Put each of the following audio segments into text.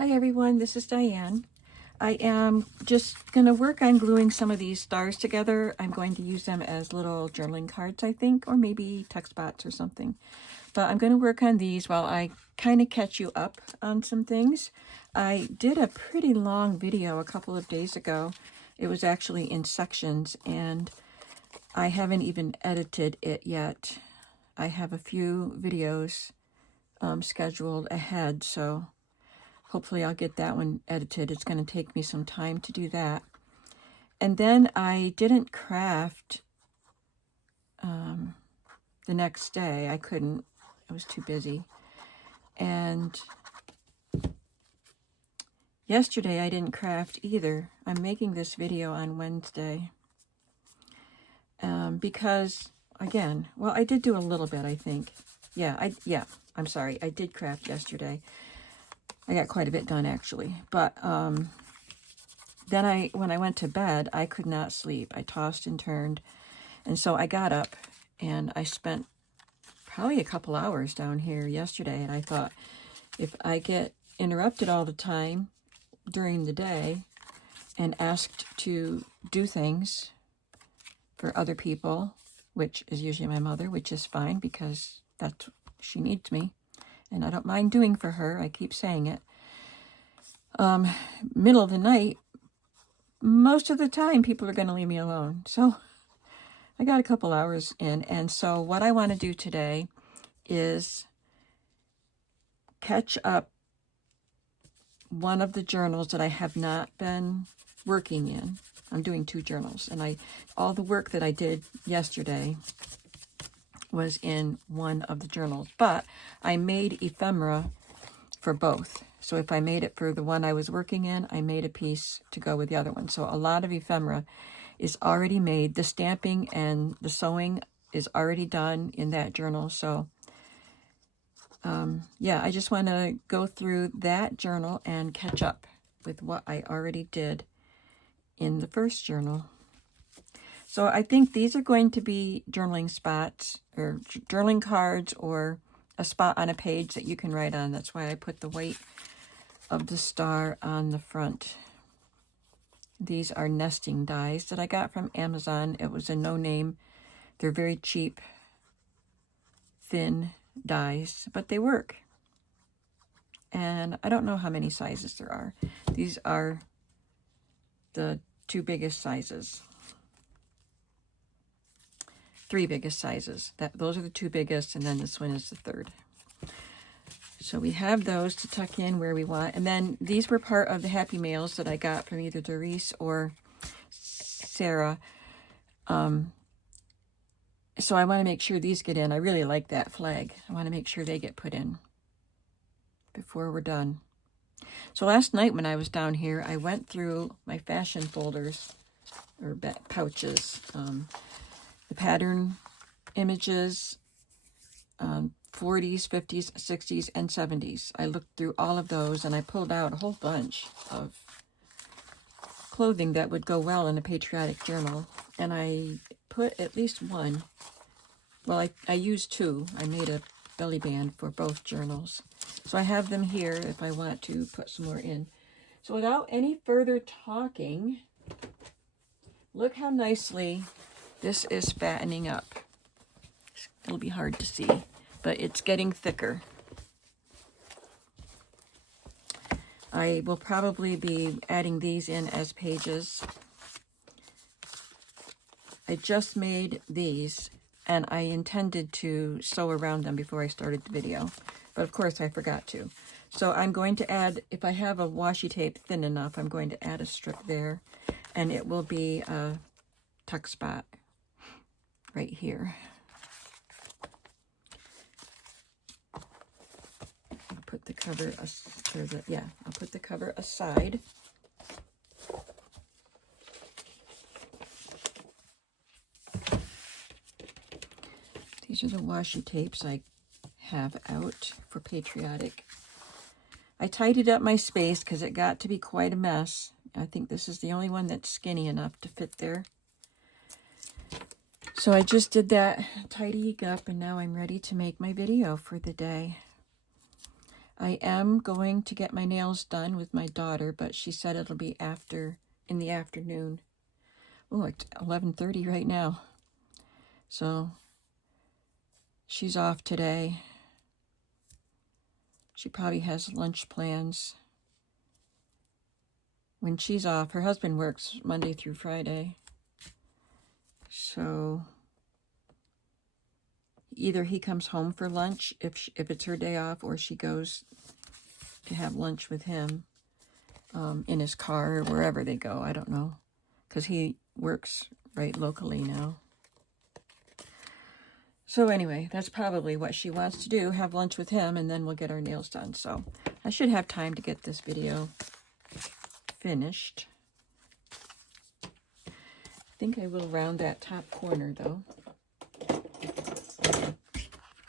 Hi everyone, this is Diane. I am just going to work on gluing some of these stars together. I'm going to use them as little journaling cards, I think, or maybe text spots or something. But I'm going to work on these while I kind of catch you up on some things. I did a pretty long video a couple of days ago. It was actually in sections, and I haven't even edited it yet. I have a few videos scheduled ahead, so hopefully I'll get that one edited. It's going to take me some time to do that. And then I didn't craft the next day. I couldn't. I was too busy. And yesterday I didn't craft either. I'm making this video on Wednesday. Because, again, well, I did do a little bit, I think. I'm sorry. I did craft yesterday. I got quite a bit done, actually. But then when I went to bed, I could not sleep. I tossed and turned. And so I got up and I spent probably a couple hours down here yesterday. And I thought, if I get interrupted all the time during the day and asked to do things for other people, which is usually my mother, which is fine because she needs me. And I don't mind doing for her. I keep saying it. Middle of the night, most of the time people are going to leave me alone. So I got a couple hours in. And so what I want to do today is catch up one of the journals that I have not been working in. I'm doing 2 journals, and all the work that I did yesterday was in one of the journals, but I made ephemera for both. So if I made it for the one I was working in, I made a piece to go with the other one. So a lot of ephemera is already made. The stamping and the sewing is already done in that journal. So yeah, I just want to go through that journal and catch up with what I already did in the first journal. So I think these are going to be journaling spots or journaling cards or a spot on a page that you can write on. That's why I put the weight of the star on the front. These are nesting dies that I got from Amazon. It was a no-name. They're very cheap, thin dies, but they work. And I don't know how many sizes there are. These are the 2 biggest sizes. 3 biggest sizes. Those are the 2 biggest, and then this one is the 3rd. So we have those to tuck in where we want. And then these were part of the Happy Mails that I got from either Doris or Sarah. So I want to make sure these get in. I really like that flag. I want to make sure they get put in before we're done. So last night when I was down here, I went through my fashion folders or pouches. The pattern images, 40s, 50s, 60s, and 70s. I looked through all of those and I pulled out a whole bunch of clothing that would go well in a patriotic journal. And I put at least one. Well, I used 2. I made a belly band for both journals. So I have them here if I want to put some more in. So without any further talking, look how nicely this is fattening up. It'll be hard to see, but it's getting thicker. I will probably be adding these in as pages. I just made these, and I intended to sew around them before I started the video, but of course I forgot to. So I'm going to add, if I have a washi tape thin enough, I'm going to add a strip there, and it will be a tuck spot right here. I'll put the cover, I'll put the cover aside. These are the washi tapes I have out for patriotic. I tidied up my space because it got to be quite a mess. I think this is the only one that's skinny enough to fit there. So I just did that tidying up, and now I'm ready to make my video for the day. I am going to get my nails done with my daughter, but she said it'll be in the afternoon. Oh, it's 11:30 right now. So she's off today. She probably has lunch plans. When she's off, her husband works Monday through Friday. So either he comes home for lunch if it's her day off, or she goes to have lunch with him in his car or wherever they go. I don't know, because he works right locally now. So anyway, that's probably what she wants to do, have lunch with him, and then we'll get our nails done. So I should have time to get this video finished. I think I will round that top corner, though.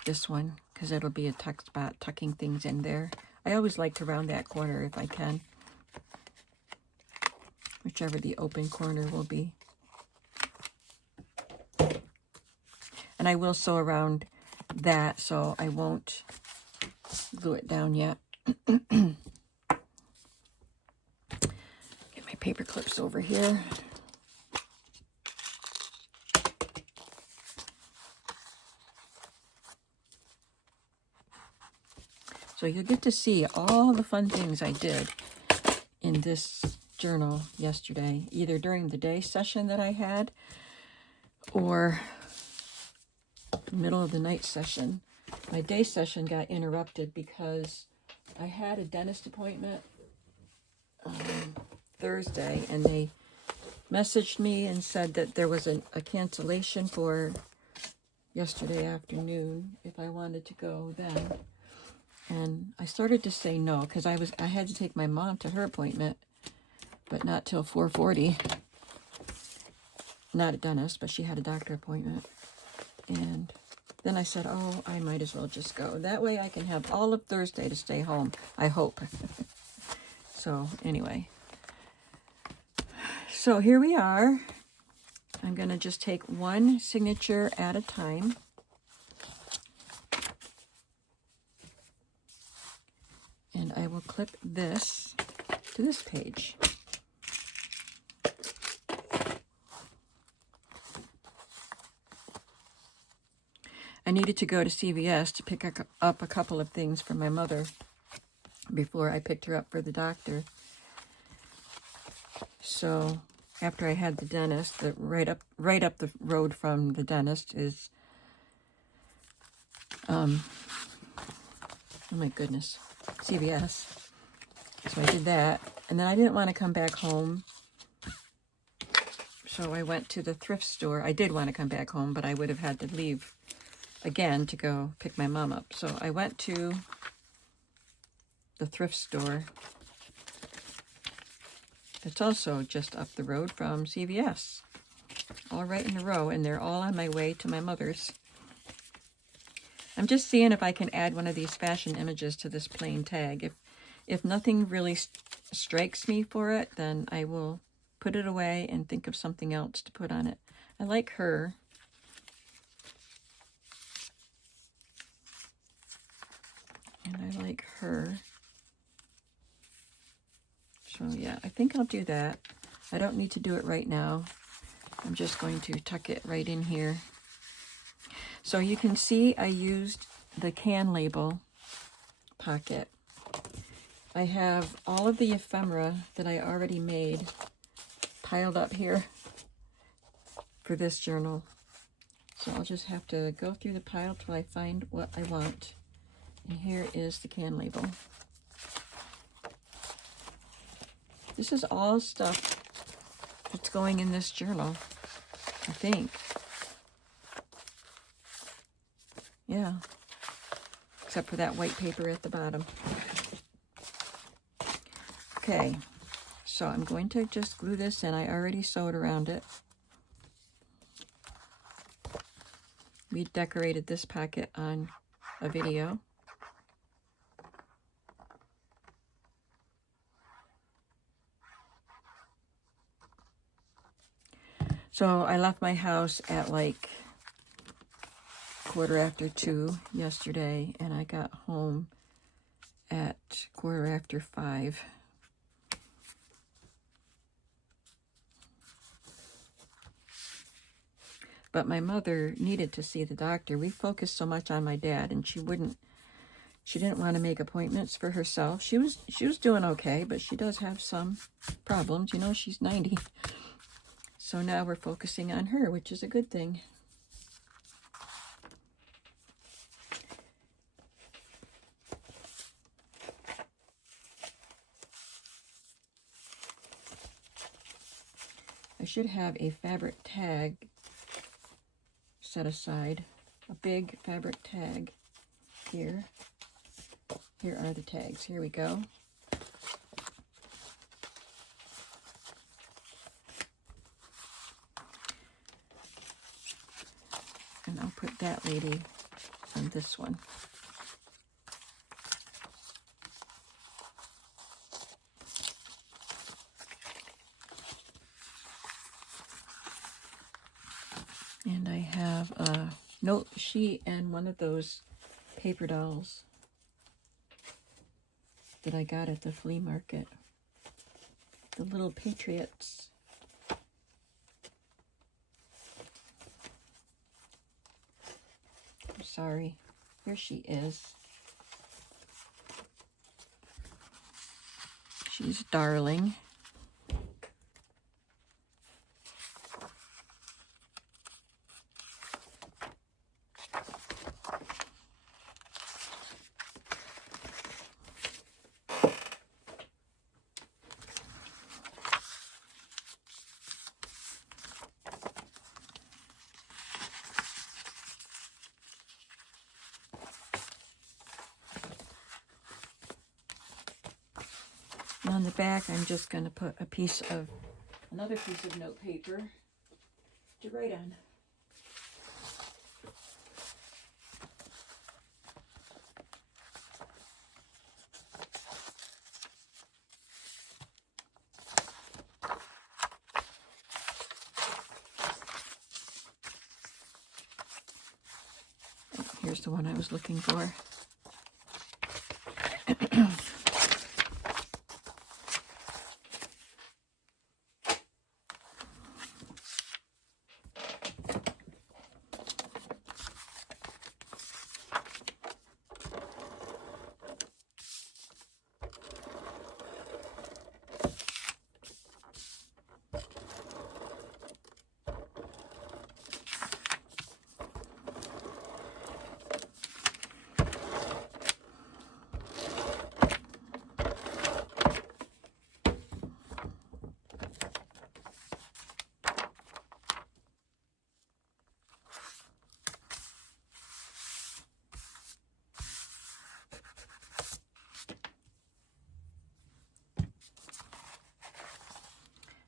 This one, because it'll be a tuck spot, tucking things in there. I always like to round that corner if I can. Whichever the open corner will be. And I will sew around that, so I won't glue it down yet. Get my paper clips over here. So you'll get to see all the fun things I did in this journal yesterday, either during the day session that I had or middle of the night session. My day session got interrupted because I had a dentist appointment Thursday, and they messaged me and said that there was a cancellation for yesterday afternoon if I wanted to go then. And I started to say no, because I had to take my mom to her appointment, but not till 4:40. Not a dentist, but she had a doctor appointment. And then I said, oh, I might as well just go. That way I can have all of Thursday to stay home, I hope. So anyway. So here we are. I'm going to just take one signature at a time. And I will clip this to this page. I needed to go to CVS to pick up a couple of things for my mother before I picked her up for the doctor. So after I had the dentist, right up the road from the dentist is, oh my goodness, CVS. So I did that, and then I didn't want to come back home. So I went to the thrift store. I did want to come back home, but I would have had to leave again to go pick my mom up. So I went to the thrift store. It's also just up the road from CVS. All right in a row, and they're all on my way to my mother's. I'm just seeing if I can add one of these fashion images to this plain tag. If nothing really strikes me for it, then I will put it away and think of something else to put on it. I like her. And I like her. So yeah, I think I'll do that. I don't need to do it right now. I'm just going to tuck it right in here. So you can see I used the can label pocket. I have all of the ephemera that I already made piled up here for this journal. So I'll just have to go through the pile till I find what I want. And here is the can label. This is all stuff that's going in this journal, I think. Yeah. Except for that white paper at the bottom. Okay. So I'm going to just glue this in. I already sewed around it. We decorated this packet on a video. So I left my house at like 2:15 yesterday, and I got home at 5:15. But my mother needed to see the doctor. We focused so much on my dad, and she didn't want to make appointments for herself. She was doing okay, but she does have some problems. You know, she's 90. So now we're focusing on her, which is a good thing. I should have a fabric tag set aside, a big fabric tag here. Here are the tags. Here we go. And I'll put that lady on this one. And I have a note sheet and one of those paper dolls that I got at the flea market. The little patriots. I'm sorry. Here she is. She's darling. And on the back, I'm just going to put another piece of note paper to write on. Here's the one I was looking for.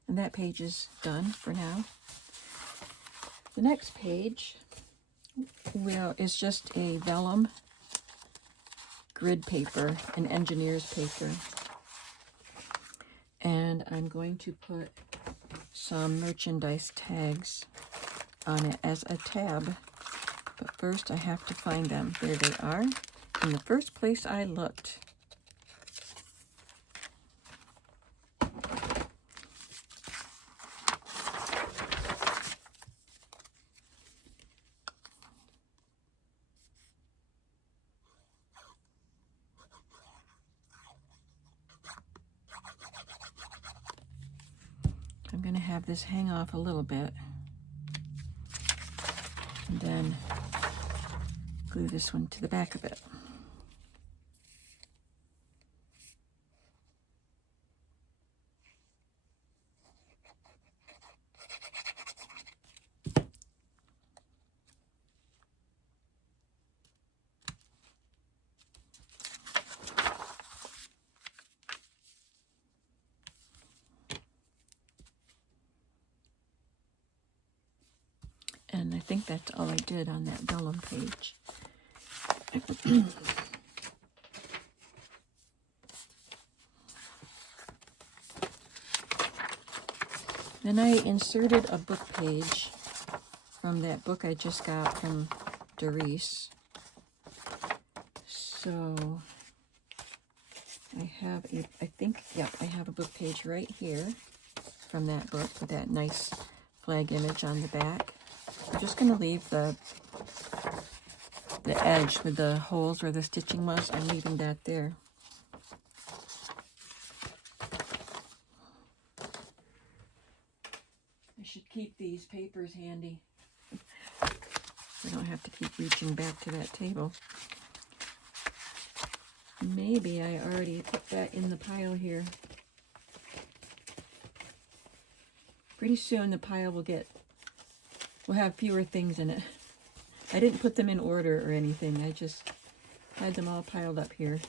And that page is done for now. The next page is just a vellum grid paper, an engineer's paper. And I'm going to put some merchandise tags on it as a tab. But first I have to find them. There they are. In the first place I looked. I'm going to have this hang off a little bit and then glue this one to the back of it. And I think that's all I did on that vellum page. Then I inserted a book page from that book I just got from Doris. So I have I think, yep, I have a book page right here from that book with that nice flag image on the back. I'm just going to leave the edge with the holes where the stitching was. I'm leaving that there. I should keep these papers handy. I don't have to keep reaching back to that table. Maybe I already put that in the pile here. Pretty soon the pile will have fewer things in it. I didn't put them in order or anything. I just had them all piled up here.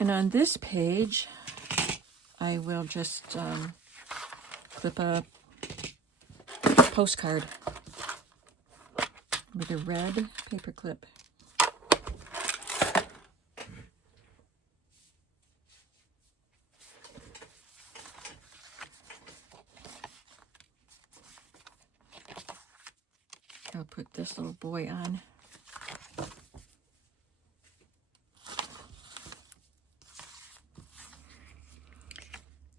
And on this page, I will just clip a postcard with a red paper clip. I'll put this little boy on.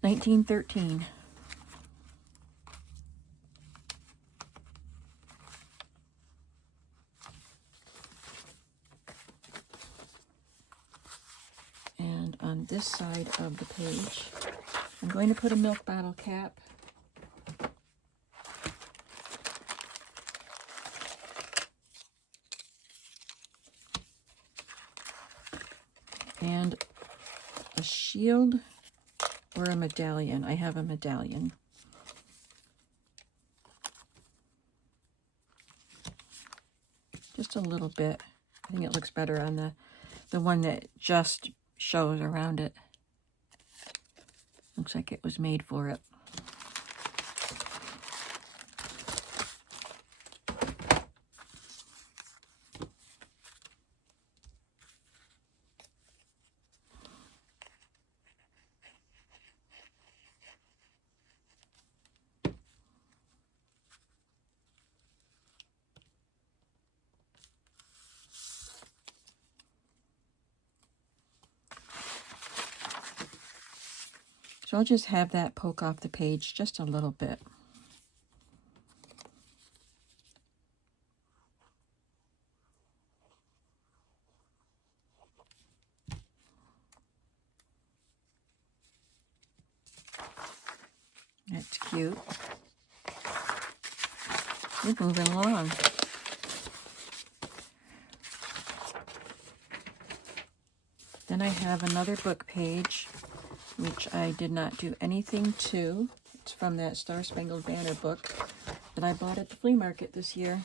"1913. And on this side of the page, I'm going to put a milk bottle cap. And a shield or a medallion. I have a medallion. Just a little bit. I think it looks better on the one that just shows around it. Looks like it was made for it. So I'll just have that poke off the page just a little bit. That's cute. We're moving along. Then I have another book page, which I did not do anything to. It's from that Star Spangled Banner book that I bought at the flea market this year.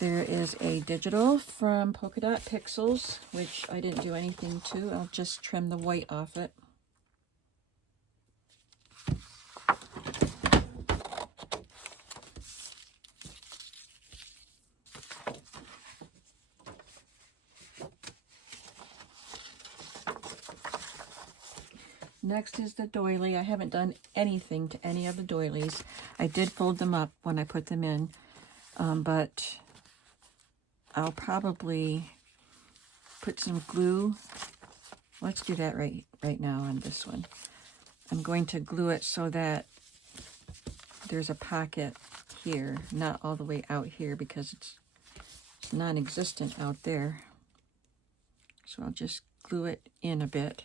There is a digital from Polka Dot Pixels, which I didn't do anything to. I'll just trim the white off it. Next is the doily. I haven't done anything to any of the doilies. I did fold them up when I put them in, but I'll probably put some glue. Let's do that right now on this one. I'm going to glue it so that there's a pocket here, not all the way out here because it's non-existent out there. So I'll just glue it in a bit.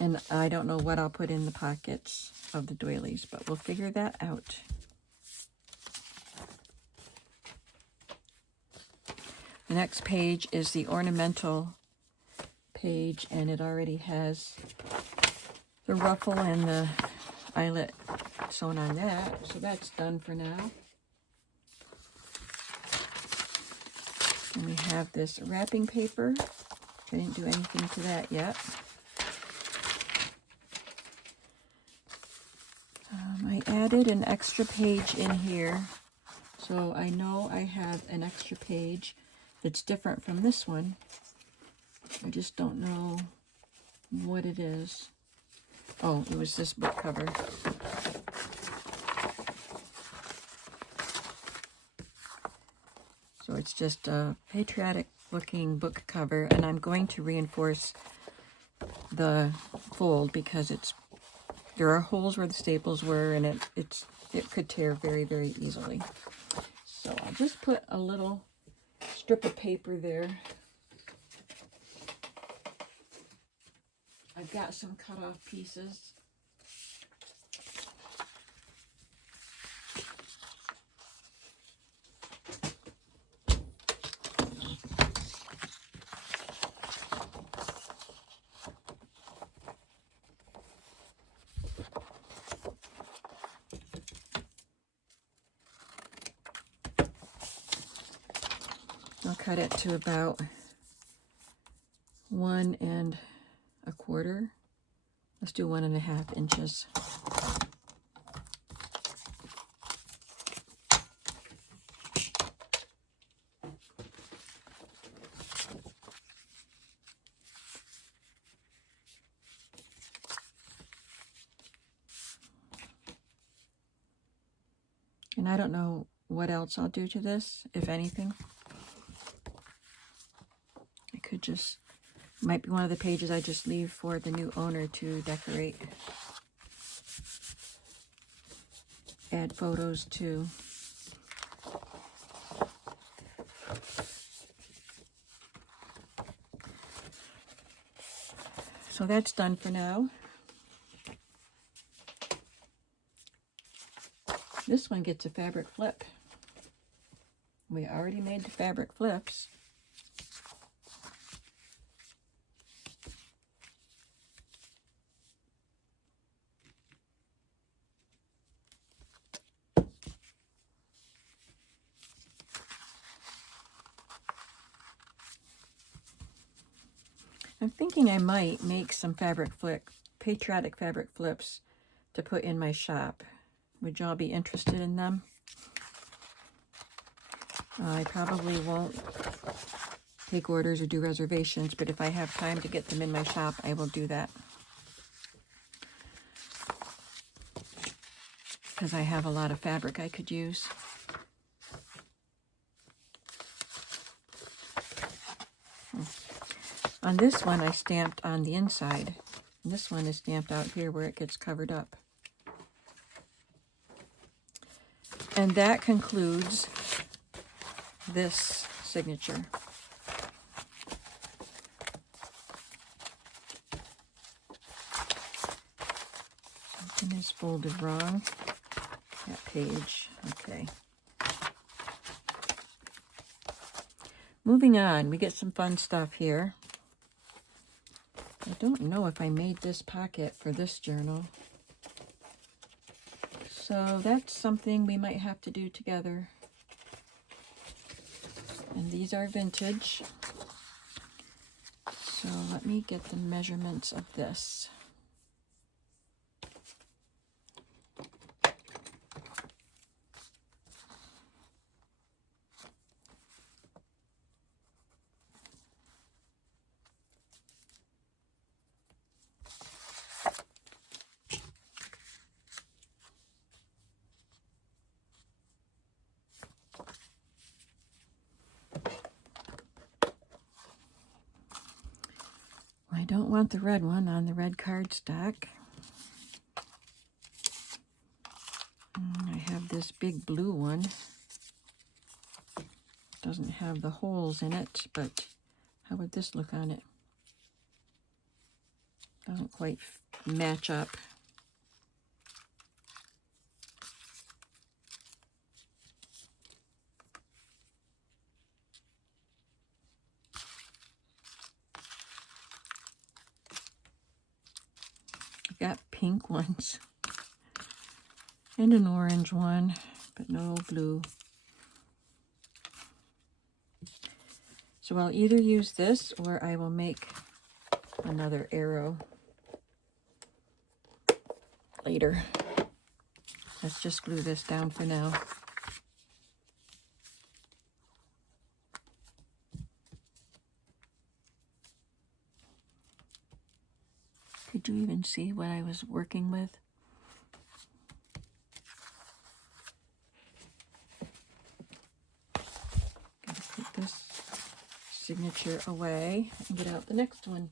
And I don't know what I'll put in the pockets of the doilies, but we'll figure that out. The next page is the ornamental page, and it already has the ruffle and the eyelet sewn on that, so that's done for now. And we have this wrapping paper. I didn't do anything to that yet. I added an extra page in here, so I know I have an extra page It's different from this one. I just don't know what it is. Oh, it was this book cover. So it's just a patriotic looking book cover, and I'm going to reinforce the fold because there are holes where the staples were, and it could tear very, very easily. So I'll just put a little strip of paper there. I've got some cut off pieces. I'll cut it to about 1 1/4. Let's do 1.5 inches. And I don't know what else I'll do to this, if anything. I could just, might be one of the pages I just leave for the new owner to decorate. Add photos to. So that's done for now. This one gets a fabric flip. We already made the fabric flips. I'm thinking I might make some patriotic fabric flips to put in my shop. Would y'all be interested in them? I probably won't take orders or do reservations, but if I have time to get them in my shop, I will do that. Because I have a lot of fabric I could use. On this one, I stamped on the inside. And this one is stamped out here where it gets covered up. And that concludes this signature. Something is folded wrong. That page. Okay. Moving on, we get some fun stuff here. I don't know if I made this pocket for this journal. So that's something we might have to do together. And these are vintage. So let me get the measurements of this. I don't want the red one on the red cardstock. I have this big blue one. Doesn't have the holes in it, but how would this look on it? Doesn't quite match up. I've got pink ones and an orange one, but no blue. So I'll either use this or I will make another arrow later. Let's just glue this down for now. Did you even see what I was working with? Gotta put this signature away and get out the next one.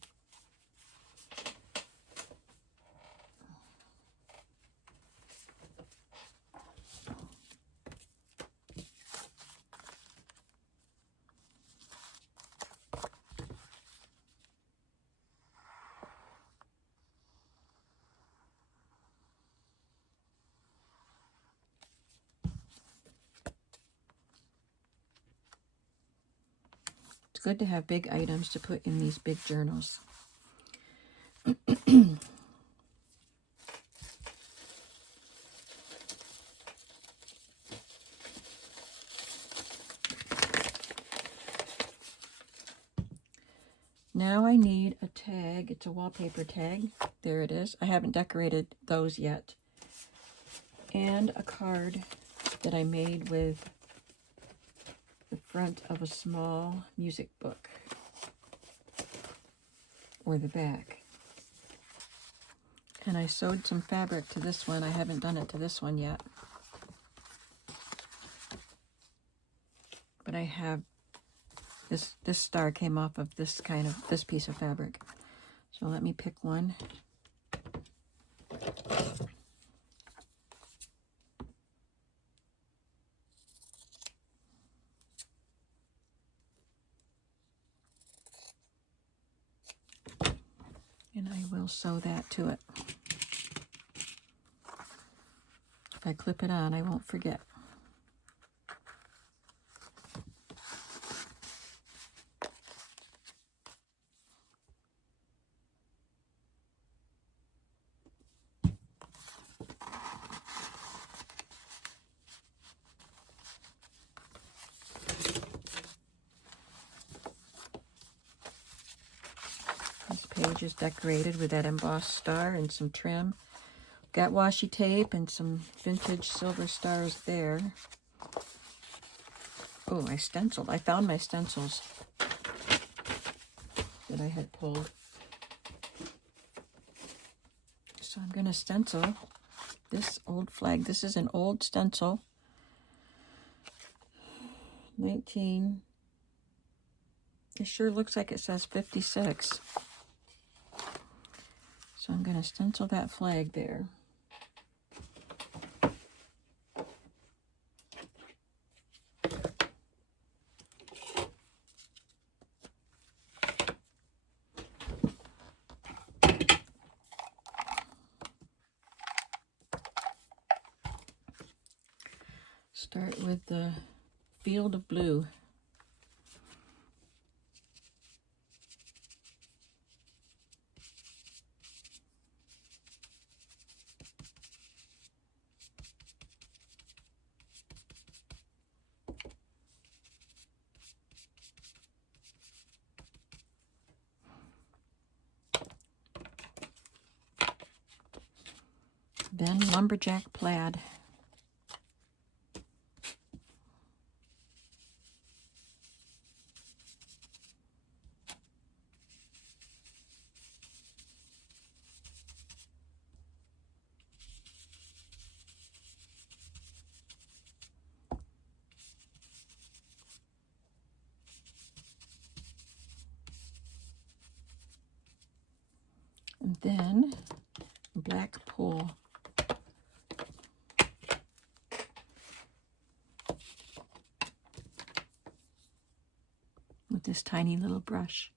It's good to have big items to put in these big journals. Now I need a tag. It's a wallpaper tag. There it is. I haven't decorated those yet. And a card that I made with the front of a small music book, or the back. And I sewed some fabric to this one. I haven't done it to this one yet. But I have this star came off of this piece of fabric. So let me pick one. And I will sew that to it. If I clip it on, I won't forget. This page is decorated with that embossed star and some trim. Got washi tape and some vintage silver stars there. Oh, I stenciled. I found my stencils that I had pulled. So I'm going to stencil this old flag. This is an old stencil. 19. It sure looks like it says 56. So I'm going to stencil that flag there. Start with the field of blue. Then lumberjack plaid. And then black pull. With this tiny little brush.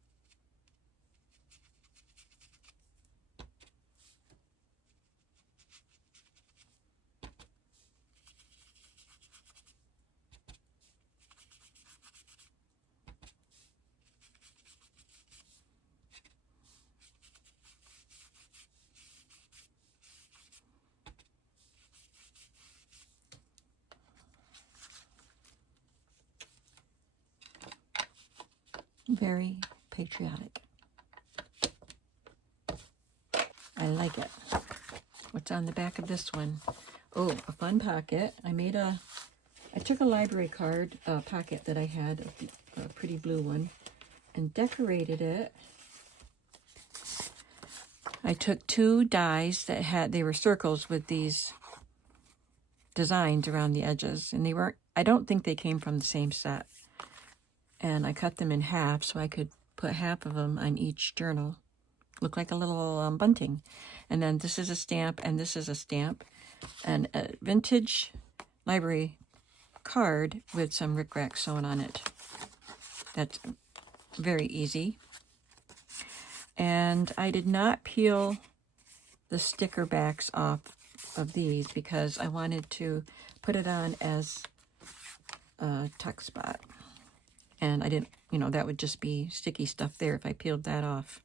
Very patriotic. I like it. What's on the back of this one? Oh, a fun pocket. I took a library card pocket that I had, a pretty blue one, and decorated it I took 2 dies that they were circles with these designs around the edges, and I don't think they came from the same set. And I cut them in half so I could put half of them on each journal. Look like a little bunting. And then this is a stamp, and this is a stamp, and a vintage library card with some rickrack sewn on it. That's very easy. And I did not peel the sticker backs off of these because I wanted to put it on as a tuck spot. And I didn't, that would just be sticky stuff there if I peeled that off.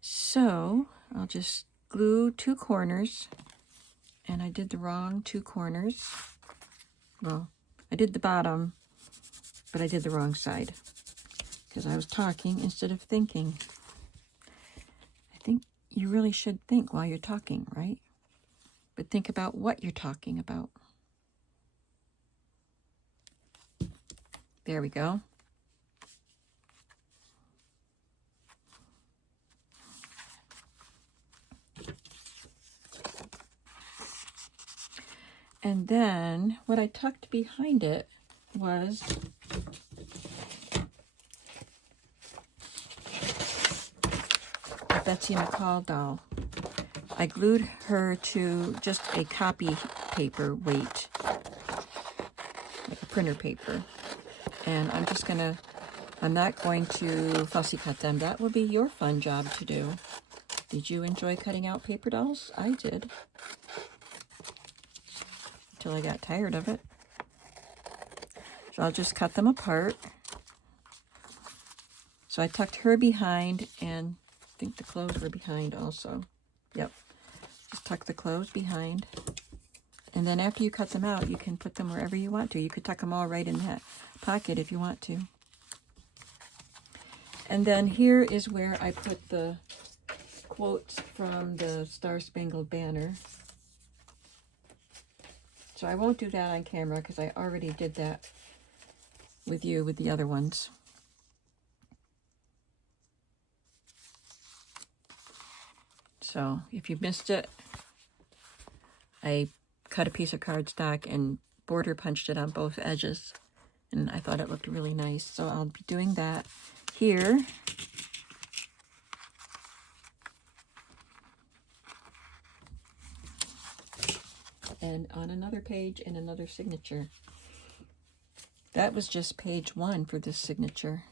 So I'll just glue 2 corners, and I did the wrong 2 corners. Well, I did the bottom, but I did the wrong side because I was talking instead of thinking. I think you really should think while you're talking, right? But think about what you're talking about. There we go. And then what I tucked behind it was a Betsy McCall doll. I glued her to just a copy paper weight, like a printer paper. And I'm not going to fussy cut them. That would be your fun job to do. Did you enjoy cutting out paper dolls? I did. Until I got tired of it. So I'll just cut them apart. So I tucked her behind, and I think the clothes were behind also. Yep. Just tuck the clothes behind. And then after you cut them out, you can put them wherever you want to. You could tuck them all right in that pocket if you want to. And then here is where I put the quotes from the Star Spangled Banner. So I won't do that on camera because I already did that with you with the other ones. So if you missed it, I cut a piece of cardstock and border punched it on both edges. And I thought it looked really nice. So I'll be doing that here. And on another page and another signature. That was just page 1 for this signature.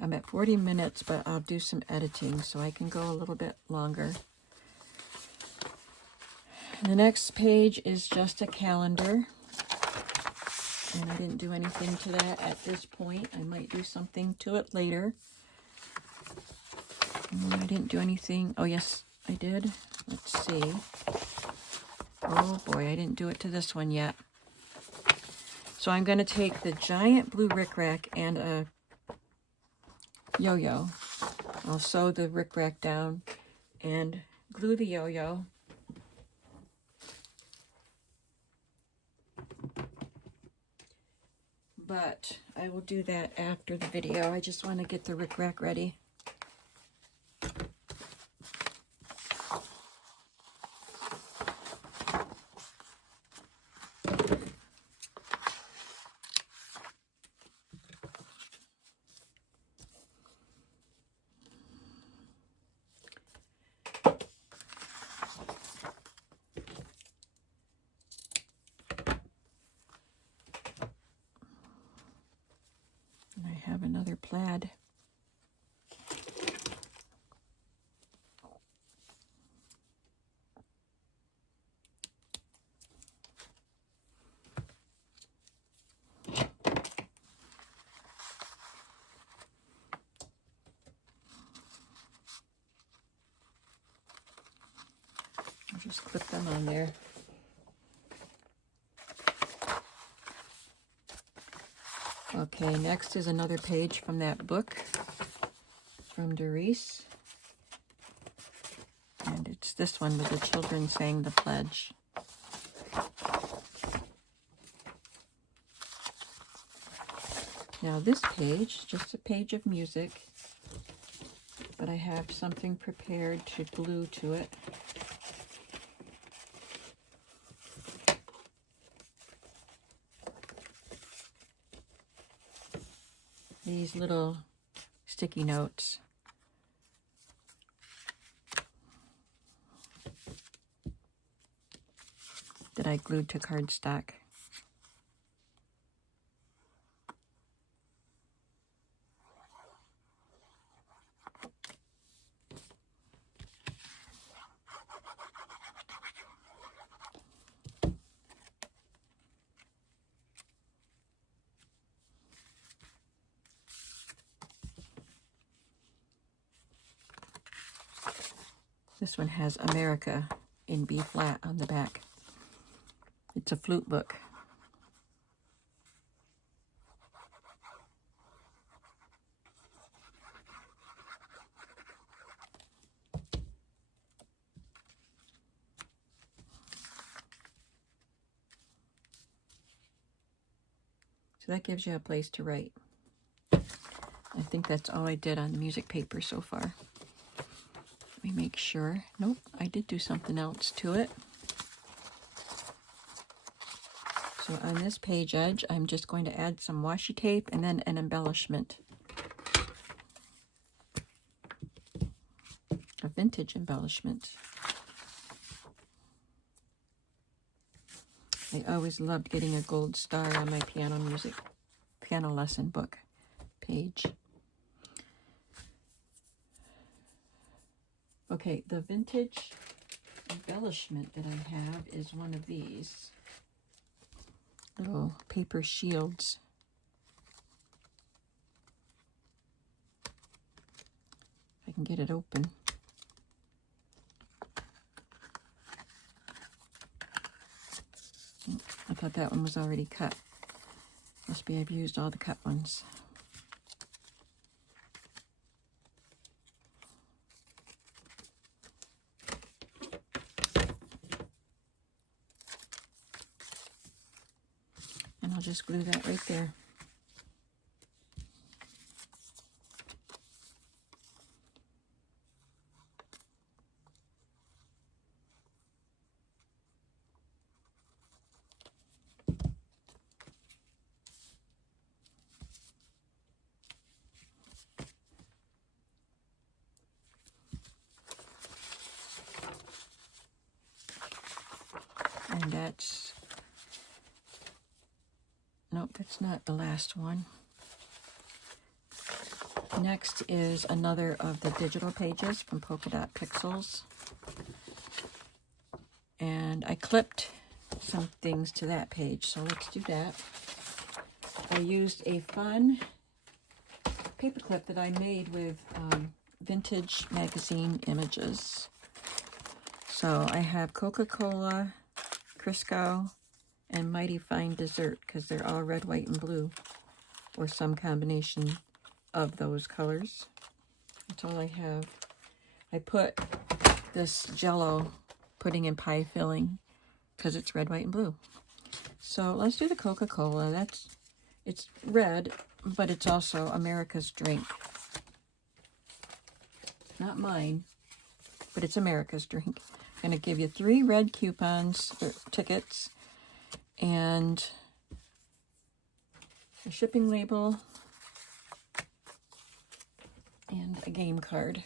I'm at 40 minutes, but I'll do some editing so I can go a little bit longer. The next page is just a calendar. And I didn't do anything to that at this point. I might do something to it later. I didn't do anything. Oh, yes, I did. Let's see. Oh, boy, I didn't do it to this one yet. So I'm going to take the giant blue rickrack and a yo-yo. I'll sew the rickrack down and glue the yo-yo. But I will do that after the video. I just want to get the rickrack ready. I have another plaid. I'll just clip them on there. Okay, next is another page from that book from Doris. And it's this one with the children saying the pledge. Now this page, just a page of music, but I have something prepared to glue to it. These little sticky notes. That I glued to cardstock. This one has America in B flat on the back. It's a flute book. So that gives you a place to write. I think that's all I did on the music paper so far. Let me make sure. Nope, I did do something else to it. So on this page edge, I'm just going to add some washi tape and then an embellishment. A vintage embellishment. I always loved getting a gold star on my piano lesson book page. Okay, the vintage embellishment that I have is one of these little paper shields. If I can get it open. I thought that one was already cut. Must be I've used all the cut ones. And I'll just glue that right there. And that's, nope, that's not the last one. Next is another of the digital pages from Polka Dot Pixels. And I clipped some things to that page, so let's do that. I used a fun paperclip that I made with vintage magazine images. So I have Coca-Cola, Crisco, and Mighty Fine Dessert, because they're all red, white, and blue, or some combination of those colors. That's all I have. I put this Jell-O pudding and pie filling because it's red, white, and blue. So let's do the Coca-Cola. It's red, but it's also America's drink. Not mine, but it's America's drink. I'm going to give you 3 red coupons, or tickets, and a shipping label, and a game card,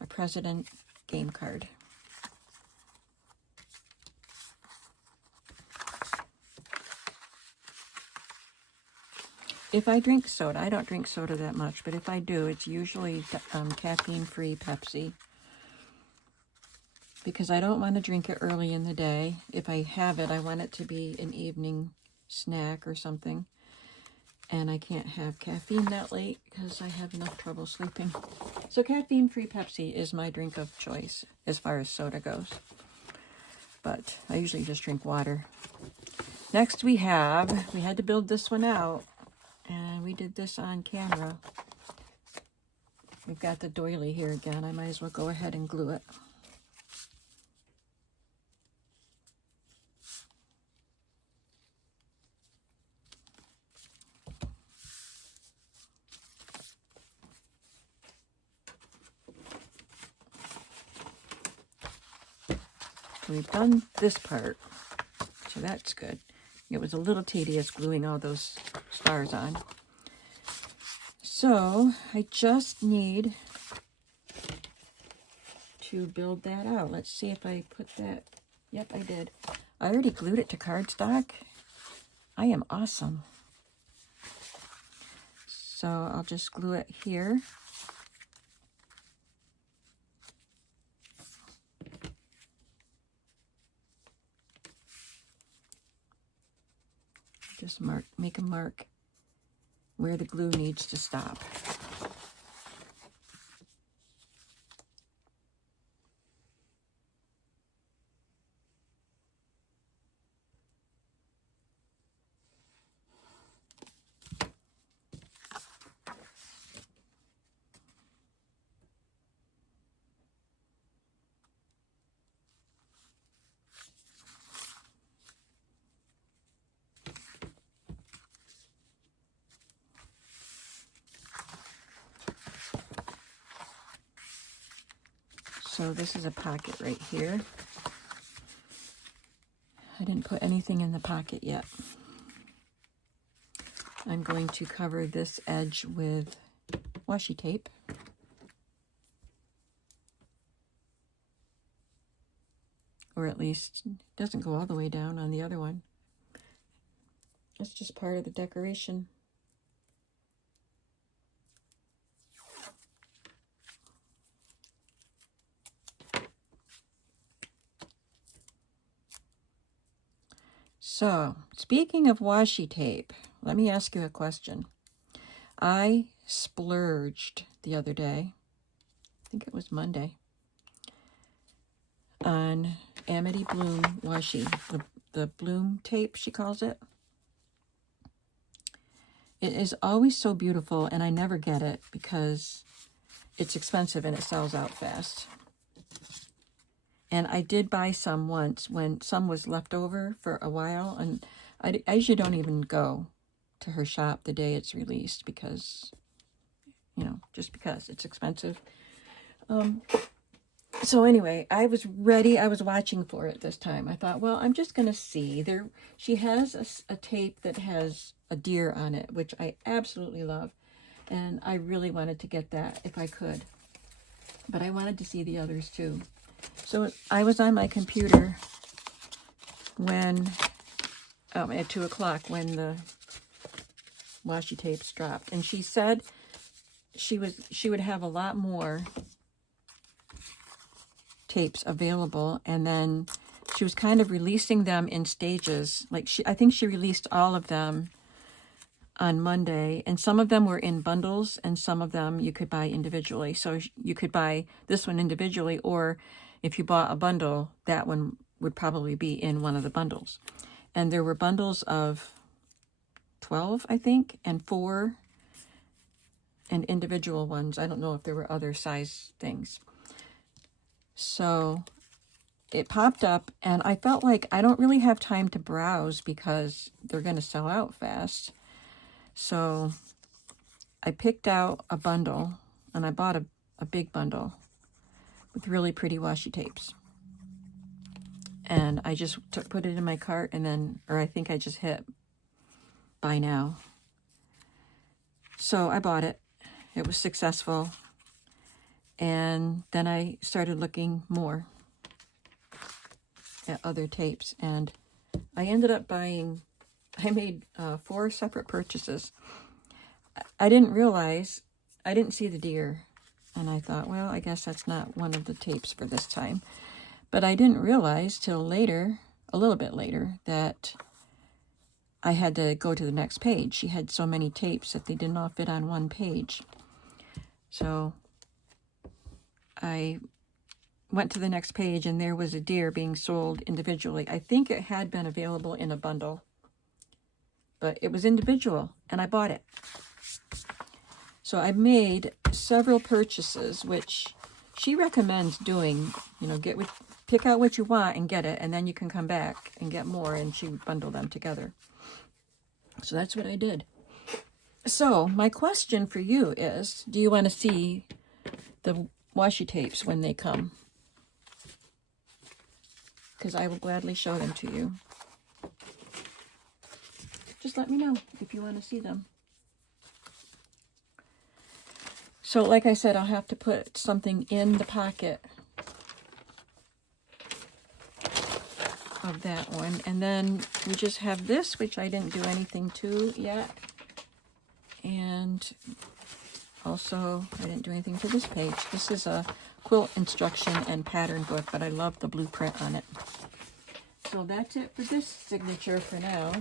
a president game card. If I drink soda, I don't drink soda that much, but if I do, it's usually caffeine-free Pepsi, because I don't want to drink it early in the day. If I have it, I want it to be an evening snack or something, and I can't have caffeine that late because I have enough trouble sleeping. So caffeine-free Pepsi is my drink of choice as far as soda goes, but I usually just drink water. Next we had to build this one out, and we did this on camera. We've got the doily here again. I might as well go ahead and glue it. So we've done this part, so that's good. It was a little tedious gluing all those stars on. So I just need to build that out. Let's see if I put that. Yep, I did. I already glued it to cardstock. I am awesome. So I'll just glue it here. Just make a mark where the glue needs to stop. So this is a pocket right here. I didn't put anything in the pocket yet. I'm going to cover this edge with washi tape. Or at least it doesn't go all the way down on the other one. It's just part of the decoration. So, speaking of washi tape, let me ask you a question. I splurged the other day, I think it was Monday, on Amity Bloom washi, the bloom tape, she calls it. It is always so beautiful, and I never get it because it's expensive and it sells out fast. And I did buy some once when some was left over for a while, and I usually don't even go to her shop the day it's released because, you know, just because it's expensive. So anyway, I was ready. I was watching for it this time. I thought, well, I'm just going to see. She has a tape that has a deer on it, which I absolutely love. And I really wanted to get that if I could. But I wanted to see the others too. So I was on my computer when, at 2 o'clock when the washi tapes dropped. And she said she would have a lot more tapes available, and then she was kind of releasing them in stages. Like I think she released all of them on Monday, and some of them were in bundles, and some of them you could buy individually. So you could buy this one individually, or if you bought a bundle, that one would probably be in one of the bundles. And there were bundles of 12, I think, and 4 and individual ones. I don't know if there were other size things. So it popped up, and I felt like I don't really have time to browse because they're going to sell out fast. So I picked out a bundle, and I bought a big bundle with really pretty washi tapes. And I just put it in my cart, and then, or I think I just hit buy now. So I bought it. It was successful. And then I started looking more at other tapes, and I ended up buying, I made 4 separate purchases. I didn't realize, I didn't see the deer, and I thought, well, I guess that's not one of the tapes for this time. But I didn't realize till later, a little bit later, that I had to go to the next page. She had so many tapes that they didn't all fit on one page. So I went to the next page, and there was a deer being sold individually. I think it had been available in a bundle, but it was individual, and I bought it. So I made several purchases, which she recommends doing. You know, pick out what you want and get it, and then you can come back and get more, and she would bundle them together. So that's what I did. So my question for you is, do you want to see the washi tapes when they come? because I will gladly show them to you. Just let me know if you want to see them. So like I said, I'll have to put something in the pocket of that one. And then we just have this, which I didn't do anything to yet. And also, I didn't do anything to this page. This is a quilt instruction and pattern book, but I love the blueprint on it. So that's it for this signature for now.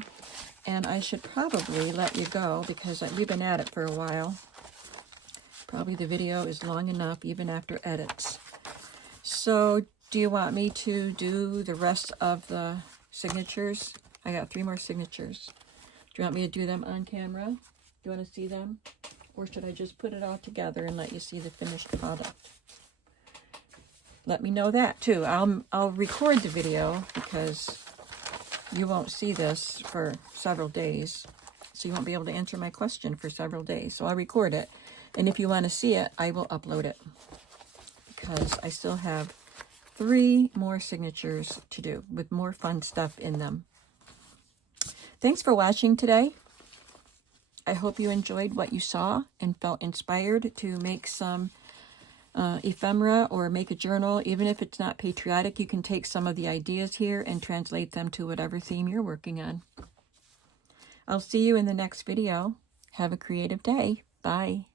And I should probably let you go because we've been at it for a while. Probably the video is long enough even after edits. So do you want me to do the rest of the signatures? I got 3 more signatures. Do you want me to do them on camera? Do you want to see them? Or should I just put it all together and let you see the finished product? Let me know that too. I'll record the video because you won't see this for several days. So you won't be able to answer my question for several days. So I'll record it. And if you want to see it, I will upload it. Because I still have 3 more signatures to do with more fun stuff in them. Thanks for watching today. I hope you enjoyed what you saw and felt inspired to make some ephemera or make a journal. Even if it's not patriotic, you can take some of the ideas here and translate them to whatever theme you're working on. I'll see you in the next video. Have a creative day. Bye.